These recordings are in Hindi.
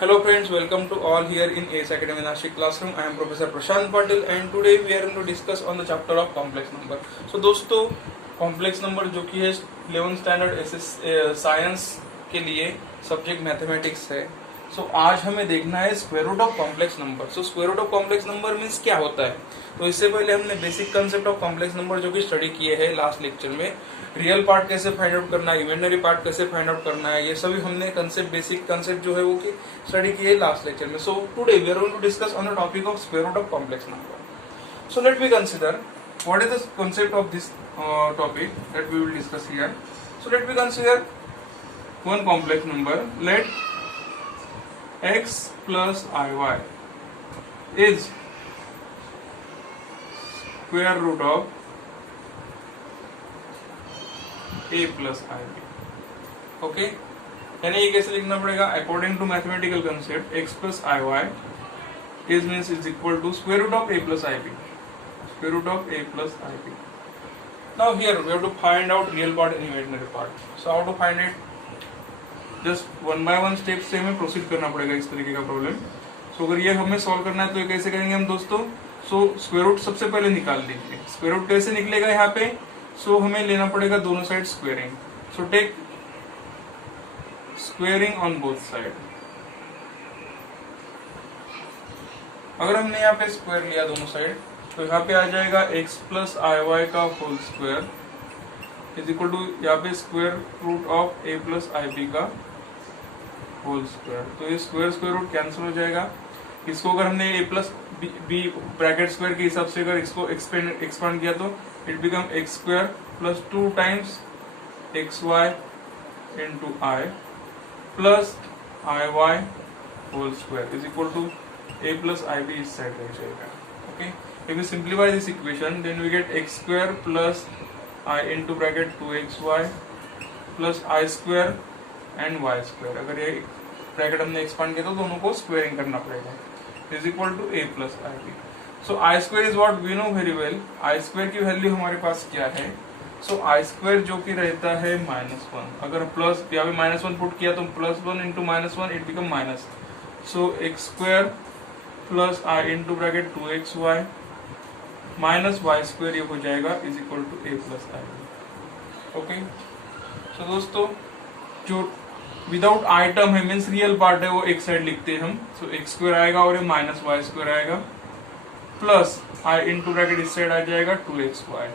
Hello friends, welcome to all here in ACE Academy Nashik classroom. I am Professor Prashant Patil and today we are going to discuss on the chapter of complex number. So दोस्तों complex number जो कि है 11th standard साइंस के लिए सब्जेक्ट मैथमेटिक्स है. सो आज हमें देखना है square root of complex number. So square root of complex number means क्या होता है. तो इससे पहले हमने basic concept of complex number जो कि स्टडी किए हैं लास्ट लेक्चर में. रियल पार्ट कैसे फाइंड आउट करना है, इमेजिनरी पार्ट कैसे फाइंड आउट करना है, ये सभी हमने कंसेप्ट बेसिक कंसेप्ट जो है वो की स्टडी किए लास्ट लेक्चर में. So today we are going to discuss on the topic of square root of complex number. So let we consider what is the concept of this topic that we will discuss here. So let me consider one complex number. Let x plus iy is square root of a plus ib. Okay, यानी ये कैसे लिखना पड़ेगा? According to mathematical concept x plus iy is means is equal to square root of a plus ib. Square root of a plus ib. Now here we have to find out real part and imaginary part. So how to find it? Just one by one step से हमें प्रोसीड करना पड़ेगा इस तरीके का प्रॉब्लम. सो अगर ये हमें सॉल्व करना है तो ये कैसे करेंगे हम दोस्तों? सो स्क्वायर रूट सबसे पहले निकाल लीजिए. स्क्वायर रूट कैसे निकलेगा यहाँ पे? सो हमें लेना पड़ेगा दोनों side squaring. So take squaring on both side. अगर हमने यहाँ पे स्क्वायर लिया दोनों साइड तो यहाँ पे आ जाएगा x प्लस आई वाई का whole square is equal to यहाँ पे square root of a plus i b का होल स्क्वायर. तो ये स्क्वायर स्क्वायर रूट कैंसिल हो जाएगा. इसको अगर हमने a plus b bracket square के हिसाब से अगर इसको एक्सपांड किया तो it become x square plus 2 times x y into i plus i y whole square is equal to a plus i b इस साइड रह जाएगा. Okay, if we simplify this equation then we get x square plus I into bracket 2xy plus I square and y square. अगर ये ब्रैकेट हमने एक्सपांड किया तो दोनों को स्क्वायरिंग करना पड़ेगा is equal to a plus ib. So I square is what we know very well. I square की वैल्यू हमारे पास क्या है? सो I square जो कि रहता है -1. अगर प्लस यहाँ पे -1 पुट किया तो +1 into -1 it become minus. So x square plus I into bracket 2xy minus y square ये हो जाएगा is equal to a plus i. Okay, so दोस्तों जो विदाउट आई टर्म है मीन्स रियल पार्ट है वो एक साइड लिखते हैं हम. सो एक्स स्क्वायर आएगा और ये माइनस वाई स्क्वायर आएगा प्लस आई इंटू ब्रैकेट इस साइड आ जाएगा 2xy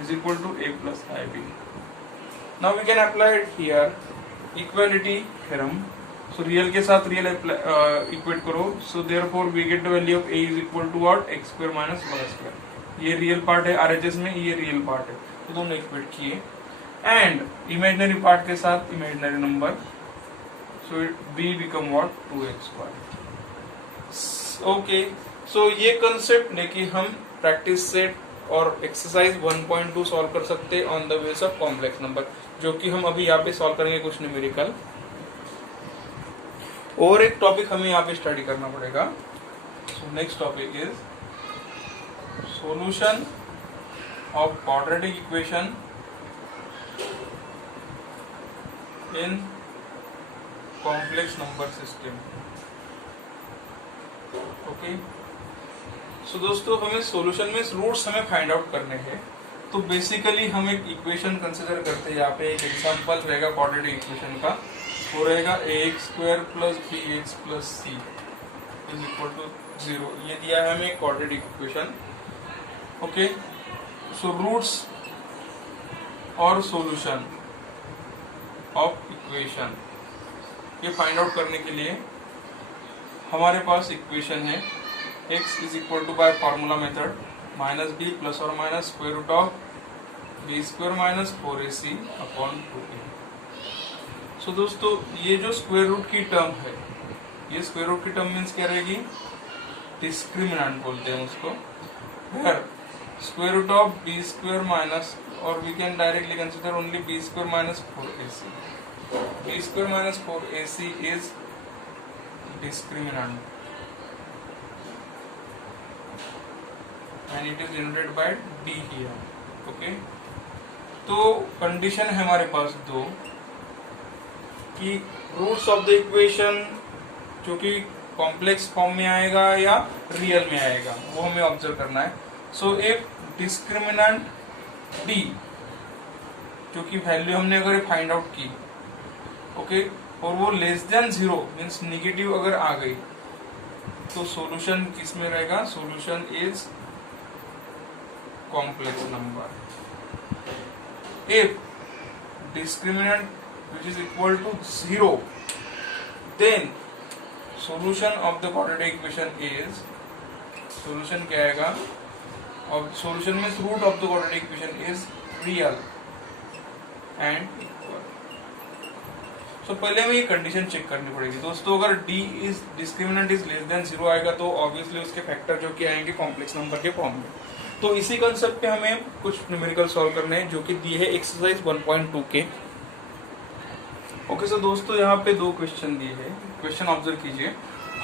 is equal to a plus i b. Now we can apply it here equality theorem. So real के साथ रियल इक्वेट करो. So therefore we get the value of a is equal to what x square minus y square. ये रियल पार्ट है आरएचएस में, ये रियल पार्ट है तो दोनों इक्वेट किए. एंड इमेजिनरी पार्ट के साथ imaginary number so b become what 2xy. Okay, so ये कंसेप्ट लेके हम प्रैक्टिस सेट और एक्सरसाइज 1.2 सॉल्व कर सकते हैं on the base of complex number, जो कि हम अभी यहाँ पे सॉल्व करेंगे कुछ न्यूमेरिकल. और एक टॉपिक हमें यहाँ पे स्टडी करना पड़ेगा. So next topic is solution of quadratic equation in complex number system. Okay, so दोस्तों हमें सॉल्यूशन में रूट्स हमें फाइंड आउट करने हैं. तो बेसिकली हम एक इक्वेशन कंसिडर करते हैं. यहाँ पे एक एग्जांपल रहेगा क्वाड्रेटिक इक्वेशन का, वो रहेगा ax square plus bx plus c is equal to 0. ये दिया है हमें quadratic equation. Okay, so roots और सॉल्यूशन ऑफ इक्वेशन ये फाइंड आउट करने के लिए हमारे पास इक्वेशन है x is equal to by formula method minus b plus और minus square root of b square minus 4ac upon 2a. So दोस्तों ये जो स्क्वायर रूट की टर्म है, ये स्क्वायर रूट की टर्म मीन्स क्या रहेगी? डिस्क्रिमिनेंट बोलते हैं उसको. Square root of B square minus, और we can directly consider only B square minus 4ac. B square minus 4ac is discriminant and it is denoted by d here. Okay, तो कंडीशन है हमारे पास दो कि रूट्स ऑफ द इक्वेशन जो कि कॉम्प्लेक्स फॉर्म में आएगा या रियल में आएगा, वो हमें ऑब्जर्व करना है। सो इफ डिस्क्रिमिनेंट डी, जो कि वैल्यू हमने अगर फाइंड आउट की, ओके, और वो लेस देन 0 मीन्स निगेटिव अगर आ गई, तो सॉल्यूशन किस में रहेगा? Solution is complex number. If discriminant which is equal to 0, then solution of the quadratic equation is, solution क्या आएगा? और solution means root of the quadratic equation is real and equal. So पहले हमें ये कंडीशन चेक करनी पड़ेगी दोस्तों। अगर d is discriminant is less than 0 आएगा तो ऑब्वियसली उसके फैक्टर जो कि आएंगे कॉम्प्लेक्स नंबर के फॉर्म में। तो इसी कंसेप्ट पे हमें कुछ न्यूमेरिकल सॉल्व करने हैं जो कि दिए है एक्सरसाइज 1.2 के। ओके सो दोस्तों, यहाँ पे दो क्वेश्चन दिए हैं। क्वेश्चन ऑब्जर्व कीजिए,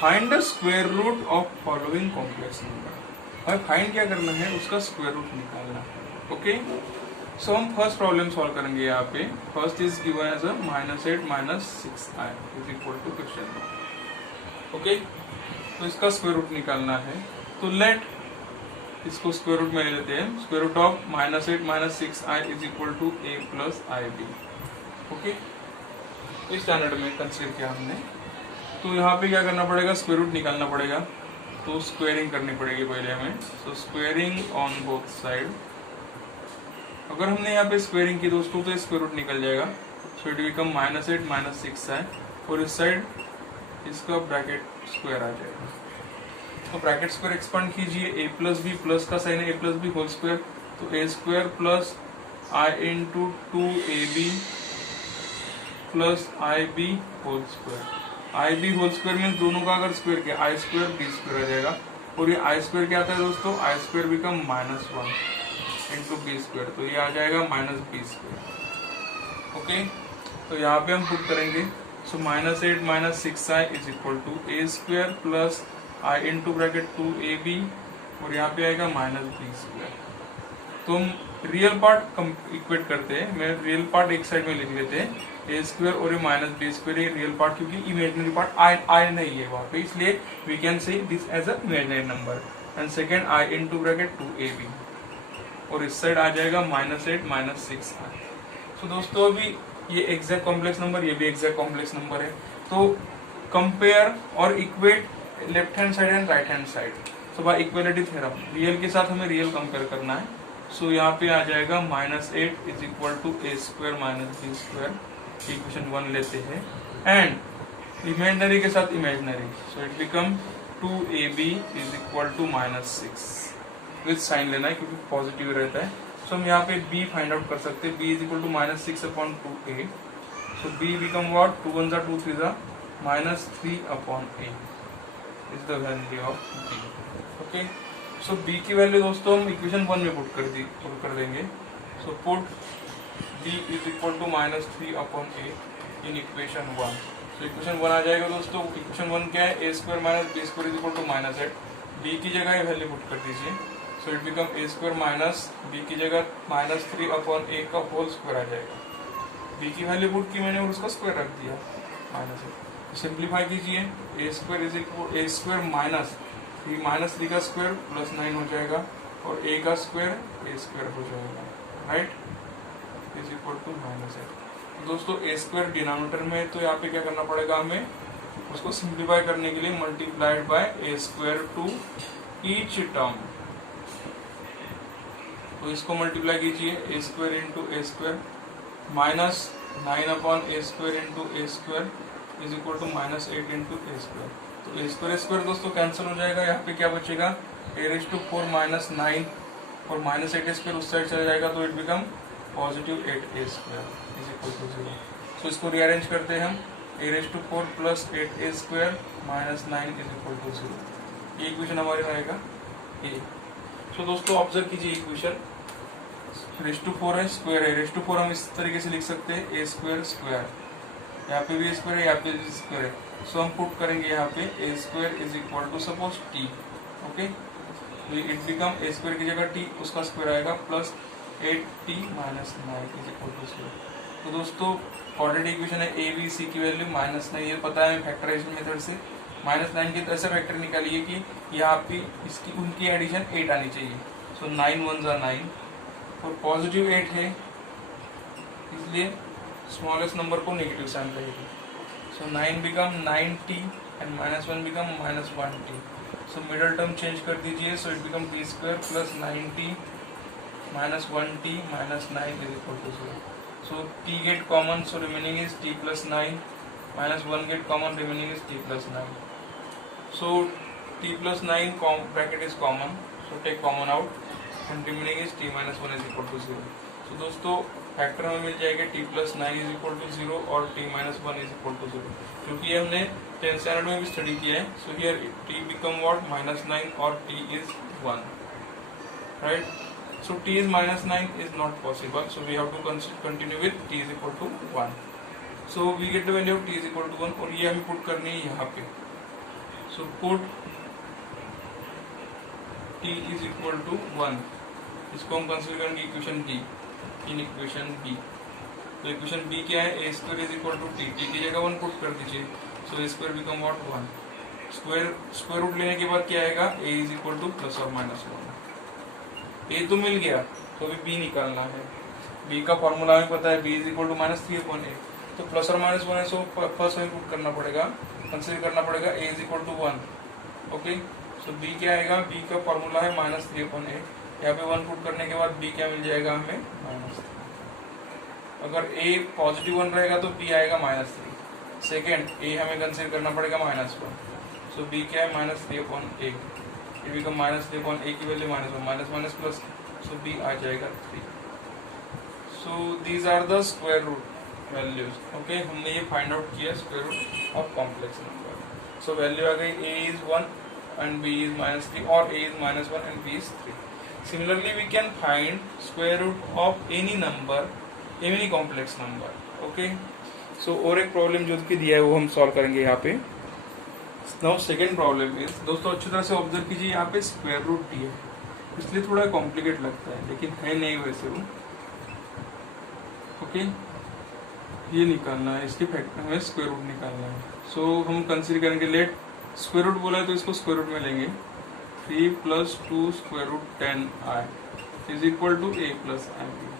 find the square root of following complex number. हमें फाइंड क्या करना है? उसका स्क्वायर रूट निकालना है। ओके, सो हम फर्स्ट प्रॉब्लम सॉल्व करेंगे। यहाँ पे first is given as a -8 - 6i is equal to question. Okay, तो इसका स्क्वायर रूट निकालना है। तो लेट इसको स्क्वायर रूट में ले लेते हैं। Square root of -8 - 6i is equal to a + ib। Okay, इस स्टैंडर्ड में कंसीडर किया हमने। तो यहाँ पे क्या करना पड़ेगा? स्क्वायर रूट निकालना पड़ेगा। तो स्क्वायरिंग करनी पड़ेगी पहले हमें। सो स्क्वायरिंग ऑन बोथ साइड। अगर हमने यहाँ पे स्क्वायरिंग की दोस्तों तो स्क्वायर रूट निकल जाएगा। सो इट बिकम -8 - 6i, और इस साइड इसका ब्रैकेट स्क्वायर आ जाएगा। तो ब्रैकेट स्क्वायर एक्सपांड कीजिए। a + b, प्लस का साइन है a + b होल स्क्वायर, तो a² + i × 2ab + ib whole square. ib whole square means दोनों का अगर स्क्वायर किया i² b² आ जाएगा। और ये i² क्या आता है दोस्तों? i² बिकम -1 × b², तो ये आ जाएगा -b²। ओके, तो यहाँ पे हम पुट करेंगे। So -8 - 6i is equal to a² + i × bracket 2ab, और यहाँ पे आएगा -b²। तो हम रियल पार्ट इक्वेट करते हैं। मैं रियल पार्ट एक साइड में लिख लेते हैं, a² और ये -b², ये रियल पार्ट, क्योंकि इमेजिनरी पार्ट आई नहीं है वहाँ पे, इसलिए we can say this as a imaginary number. And second i × bracket 2ab, और इस साइड आ जाएगा -8 - 6i। तो दोस्तों अभी ये एग्जैक्ट कॉम्प्लेक्स नंबर, ये भी एग्जैक्ट कॉम्प्लेक्स नंबर है। तो कंपेयर और equate left hand side and right hand side. तो बाय इक्वलिटी थ्योरम रियल के साथ हमें रियल कंपेयर करना है। सो यहाँ पे आ जाएगा -8 is equal to a² - b²। Equation 1 लेते हैं, एंड इमेजिनरी के साथ imaginary, so it become 2ab is equal to -6 with sign लेना है क्योंकि पॉजिटिव रहता है। सो हम यहाँ पे b फाइंड आउट कर सकते हैं। b is equal to -6/2a। So b become what? 2 1 2 3 -3/a is the value of b। Okay, so b की वैल्यू दोस्तों हम इक्वेशन 1 में पुट कर देंगे। So put b is equal to -3/a in equation 1। So equation 1 आ जाएगा दोस्तों। इक्वेशन 1 क्या है? a² - b² is equal to -8। b की जगह ये वैल्यू पुट कर दीजिए। So it become a² - b की जगह -3/a का होल स्क्वायर आ जाएगा। b की वैल्यू पुट की मैंने और उसका स्क्वायर रख दिया -8। सिंप्लीफाई कीजिए। a² इज इक्वल a² -3 का स्क्वायर +9 हो जाएगा, और a का स्क्वायर a² हो जाएगा, राइट, इज इक्वल टू -8। दोस्तों a² डिनोमिनेटर में, तो यहाँ पे क्या करना पड़ेगा हमें? उसको सिंप्लीफाई करने के लिए multiplied by a² to each term. तो इसको मल्टीप्लाई कीजिए, a² × a² -9/a² × a² is equal to -8 × a²। तो a² दोस्तों कैंसिल हो जाएगा। यहाँ पे क्या बचेगा? a⁴ - 9 और -8a² उस साइड चला जाएगा, तो it become +8a² is equal to 0। So इसको रीअरेंज करते हैं हम। a⁴ + 8a² - 9 is equal to 0। ये इक्वेशन हमारे रहेगा a। सो दोस्तों ऑब्जर्व कीजिए इक्वेशन। a⁴ है, स्क्वायर है। a⁴ हम इस तरीके से लिख सकते हैं a² स्क्वायर, यहाँ पे भी स्क्वायर है, यहाँ पे भी स्क्वायर है। सो हम पुट करेंगे यहाँ पे a² is equal to suppose t। Okay, it become a² की जगह t, उसका स्क्वायर आएगा +8t - 9 इज इक्वल टू 0। तो दोस्तों क्वाड्रेटिक इक्वेशन है a b c की वैल्यू -9, ये पता है फैक्टराइजेशन मेथड से। -9 के तो ऐसा वेक्टर निकालिए कि यहाँ पे इसकी उनकी एडिशन 8 आनी चाहिए। सो 9 1 जा 9 और पॉजिटिव 8 है इसलिए स्मॉलेस्ट नंबर को नेगेटिव साइन रहेगी। So 9 become 9t and -1 become -1t। So middle term change कर दीजिए। So it become t square plus 9t -1t -9 is equal to 0। So t get common, so remaining is t plus 9 -1 get common, remaining is t plus 9। so t plus 9 bracket is common, so take common out and remaining is t minus 1 is equal to 0। so दोस्तों फैक्टर हमें मिल जाएगा t plus 9 is equal to 0 और t minus 1 is equal to 0, क्योंकि ये हमने 10th स्टैंडर्ड में भी स्टडी किया है। so here t become what -9 और t is 1, right? so t is -9 is not possible, so we have to continue with t is equal to 1। so we get the value of t is equal to 1 और ये हमें पुट करनी है यहाँ पे। so put t is equal to 1, इसको हम कंसीडर करेंगे equation D in equation B. तो इक्वेशन बी क्या है, A square is equal to T, T की जगह 1 पुट कर दीजिए। So A square become what 1, square root लेने के बाद क्या आएगा, A is equal to plus और माइनस 1। ए तो मिल गया, तो अभी बी निकालना है। बी का फॉर्मूला हमें पता है, B is equal to -3/a, तो प्लस और माइनस 1 है, सो फर्स्ट हमें पुट करना पड़ेगा, कंसीडर करना पड़ेगा A is equal to 1। Okay, so B क्या आएगा, बी का फॉर्मूला है -3/a, यहाँ पे 1 पुट करने के बाद बी क्या मिल जाएगा हमें -3। अगर a पॉजिटिव 1 रहेगा तो b आएगा -3। सेकेंड a हमें कंसीडर करना पड़ेगा -1, सो b क्या है -3/a, ये बिकम -3/a की value -1 minus plus, so b आ जाएगा 3। So these are the square root values. Okay, हमने ये फाइंड आउट किया square root of complex number. So value आ गई a is 1 and b is -3 और a is -1 and b is 3। Similarly, we can find square root of any number, any complex number। Okay, so और एक प्रॉब्लम जो कि दिया है वो हम सॉल्व करेंगे यहाँ पे। नाउ सेकेंड प्रॉब्लम इज, दोस्तों अच्छी तरह से ऑब्जर्व कीजिए, यहाँ पे स्क्वायर रूट दिया है, इसलिए थोड़ा कॉम्प्लिकेट लगता है, लेकिन है नहीं वैसे वो। ओके, ये निकालना है, इसके फैक्टर में स्क्वायर रूट निकालना है। सो हम कंसीडर करेंगे, लेट स्क्वायर रूट बोला है तो इसको स्क्वायर रूट में लेंगे। 3 + 2 square root 10i is equal to a plus ib।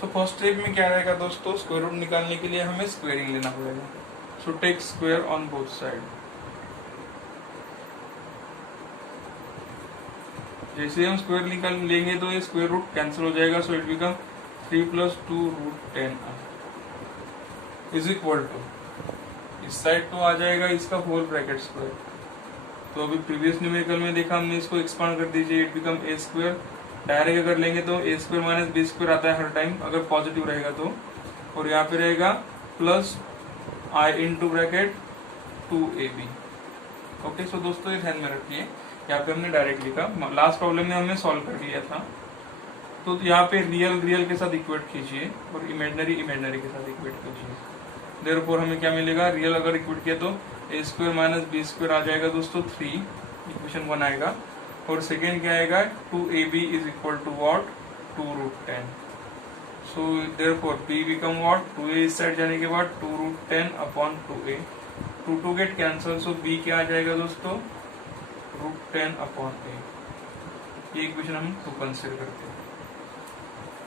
So first step में क्या रहेगा दोस्तों, स्क्वायर रूट निकालने के लिए हमें स्क्वायरिंग लेना पड़ेगा। So take square on both side. जैसे हम स्क्वायर निकाल लेंगे तो ये स्क्वायर रूट कैंसिल हो जाएगा। So it become 3 + 2 root 10i is equal to, इस साइड तो आ जाएगा इसका होल ब्रैकेट स्क्वायर। तो अभी प्रीवियस न्यूमेरिकल में देखा हमने, इसको एक्सपांड कर दीजिए, it become a square. Direct अगर लेंगे तो a square minus b square आता है हर टाइम, अगर पॉजिटिव रहेगा तो। और यहाँ पे रहेगा plus i into bracket 2ab। Okay, so दोस्तों ये ध्यान में रखिए, यहाँ पे हमने डायरेक्ट लिखा, लास्ट प्रॉब्लम में हमने सॉल्व कर लिया था। तो यहाँ पे रियल रियल के साथ इक्वेट कीजिए और इमेजनरी इमेजनरी के साथ इक्वेट कीजिए। देयरफॉर हमें क्या मिलेगा, रियल अगर इक्वेट किया तो a square minus b square आ जाएगा दोस्तों 3, इक्वेशन 1 आएगा। और सेकेंड क्या आएगा, 2ab is equal to what, 2 root 10। So therefore b become what, 2a इस साइड जाने के बाद 2 root 10 upon 2a, 2 get cancel. So b क्या आ जाएगा दोस्तों, रूट 10 अपॉन a। ये इक्वेशन हम कंसीडर करते हैं।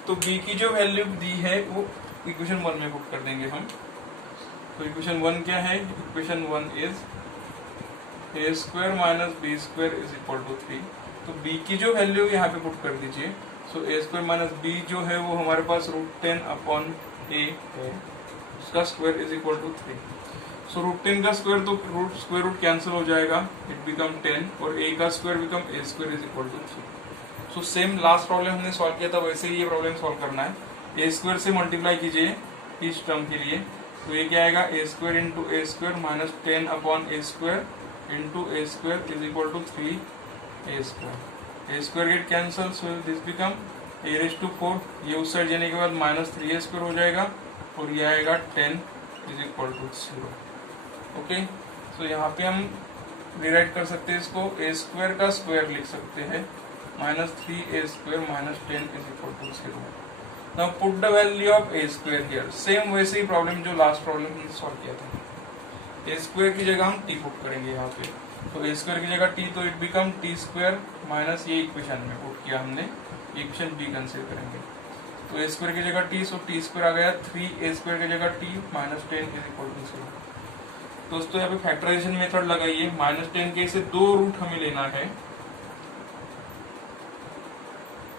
तो b की जो वैल्यू दी है वो इक्वेशन 1 में पुट कर देंगे हम। तो इक्वेशन 1 क्या है, equation 1 is a square minus b square is equal to 3। तो b की जो वैल्यू यहाँ पे पुट कर दीजिए। So a square minus b जो है वो हमारे पास रूट 10 अपॉन a है, उसका square is equal to 3। So root 10 का स्क्वायर तो स्क्वायर रूट कैंसिल हो जाएगा, इट बिकम 10, और a का square become a square is equal to 3। So same last problem हमने सॉल्व किया था वैसे ही ये प्रॉब्लम सॉल्व करना है। a स्क्वायर से मल्टीप्लाई कीजिए इस टर्म के लिए, तो ये क्या आएगा, a square into a square minus 10 upon a square into a square is equal to 3a square. a square get cancel, so this become a raise to 4, ये उस साइड जाने के बाद माइनस 3a स्क्वायर हो जाएगा, और ये आएगा 10 इज इक्वल टू 0। ओके, सो यहाँ पे हम रिराइट कर सकते हैं इसको, a स्क्वायर का स्क्वायर लिख सकते हैं, minus 3a square minus 10 is equal to 0। Now put the value of a square here, same वैसे ही प्रॉब्लम जो लास्ट प्रॉब्लम हमने सॉल्व किया था। ए स्क्वायर की जगह हम टी पुट करेंगे यहाँ पे, तो ए स्क्वायर की जगह टी, तो it become T square minus ये इक्वेशन में पुट किया हमने, इक्वेशन बी कंसीडर करेंगे। तो ए स्क्वायर की जगह टी, सो टी स्क्वायर आ गया 3 ए स्क्वायर की जगह t minus 10 is equal to 0। दोस्तों यहाँ पे फैक्टराइजेशन मेथड लगाइए, -10 के से 2 रूट हमें लेना है,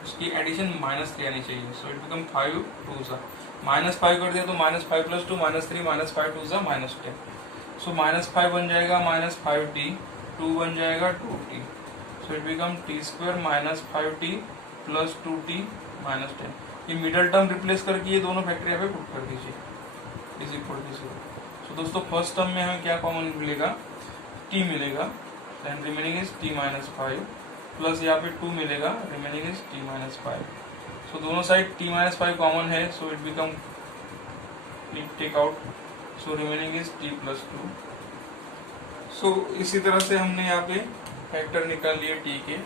उसकी एडिशन -3 आनी चाहिए, सो इट बिकम 5 2 सा -5 कर दिया तो -5 + 2 -3 -5 2 सा -10, सो -5 बन जाएगा -5t, 2 बन जाएगा 2t, so it become T square -5t + 2t -10। ये मिडल टर्म रिप्लेस करके ये दोनों फैक्टर यहाँ पे पुट कर दीजिए, इज इक्वल टू 0। सो दोस्तों फर्स्ट टर्म में हमें क्या कॉमन मिलेगा, t मिलेगा, then remaining is t - 5 plus यहाँ पे 2 मिलेगा, रिमेनिंग इज t - 5। सो दोनों साइड t - 5 कॉमन है, so it become take out, so remaining is t + 2। So इसी तरह से हमने यहाँ पे फैक्टर निकाल लिए t के।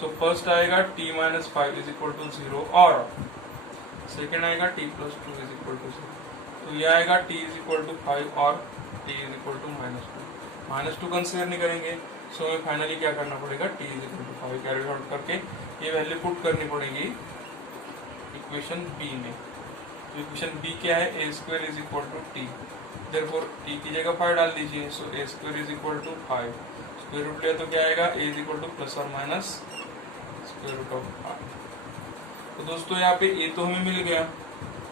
सो फर्स्ट आएगा t - 5 इज इक्वल टू 0 और सेकेंड आएगा t + 2 इज इक्वल टू 0। तो ये आएगा t इज इक्वल टू 5 और t is equal to -2। -2 consider नहीं करेंगे, सो हमें फाइनली क्या करना पड़ेगा, t is equal to 5 carry out करके ये वैल्यू पुट करनी पड़ेगी इक्वेशन b में। तो इक्वेशन b क्या है, a square is equal to t, therefore t की जगह 5 डाल दीजिए, so a square is equal to 5, square root लिया तो क्या आएगा, a is equal to plus और माइनस स्क्वायर रूट ऑफ 5। तो दोस्तों यहाँ पे a तो हमें मिल गया,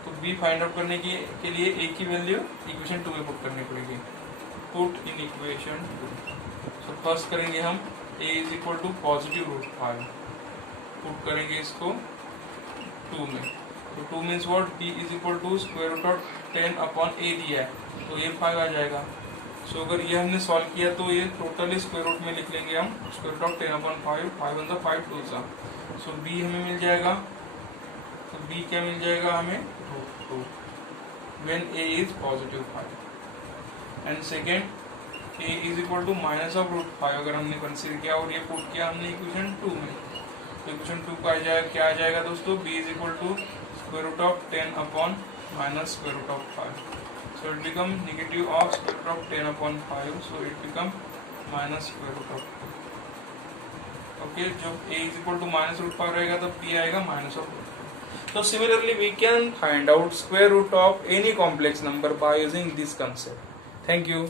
तो b फाइंड आउट करने के लिए a की वैल्यू इक्वेशन 2 में पुट करनी पड़ेगी, put in equation 2। So first करेंगे हम a is equal to +√5, put करेंगे इसको 2 में, तो 2 means what, b is equal to square root of 10/a दिया है, तो ये 5 आ जाएगा। सो अगर ये हमने सॉल्व किया तो ये टोटली स्क्वायर रूट में लिख लेंगे हम, स्क्वायर रूट ऑफ 10/5, 5 × 5 2 सा, सो b हमें मिल जाएगा, तो b क्या मिल जाएगा हमें, √2 when a is +5, and second a is equal to -√5 अगर हमने कंसीडर किया और ये पुट किया हमने इक्वेशन 2 में, तो इक्वेशन 2 का क्या आ जाएगा दोस्तों, b is equal to square root of 10/ square root of 5, so it become negative of square root of 10/5, so it become minus square root of 2। Okay, जब a is equal to -√5 रहेगा तो p आएगा -√2। So similarly we can find out square root of any complex number by using this concept. Thank you.